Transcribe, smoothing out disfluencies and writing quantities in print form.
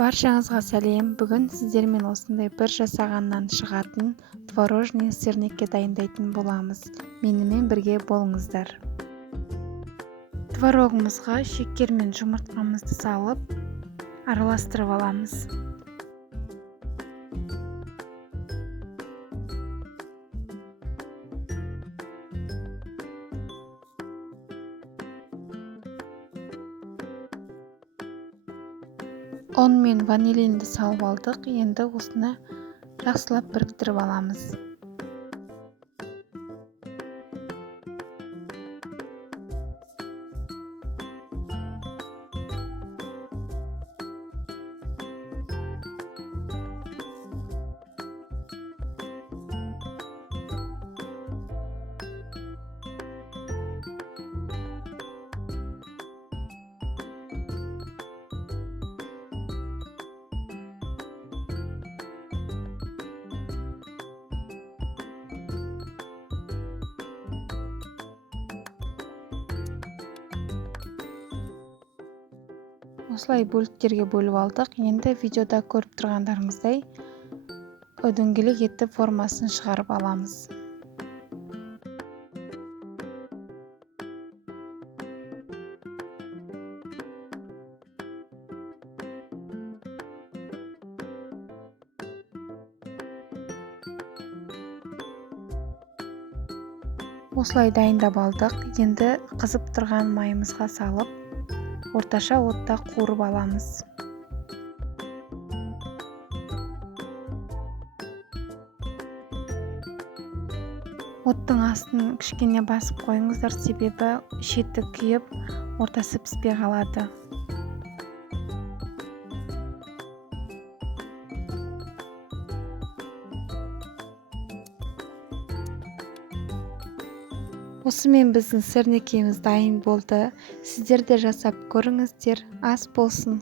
Баршаңызға сәлем. Бүгін сіздермен осындай бір жасағаннан шығатын творожный сырникке дайындайтын боламыз. Менімен бірге болыңыздар. Творогымызға шекер мен жұмыртқамызды салып, араластырып аламыз. Он мен ванилинді салып алдық. Енді осыны жақсылап біріктіріп аламыз. Осылай бөліктерге бөліп алдық. Енді видеода көріп тұрғандарыңыздай дөңгелек етіп формасын шығарып аламыз. Осылай дайындап алдық. Енді қызып тұрған майымызға салып, орташа отта қуырып аламыз. Оттың астын кішкене басып қойыңыздар, себебі шеті күйіп, ортасы піспей қалады. Осымен біздің сырникеміз дайын болды. Сіздер де жасап көріңіздер. Ас болсын.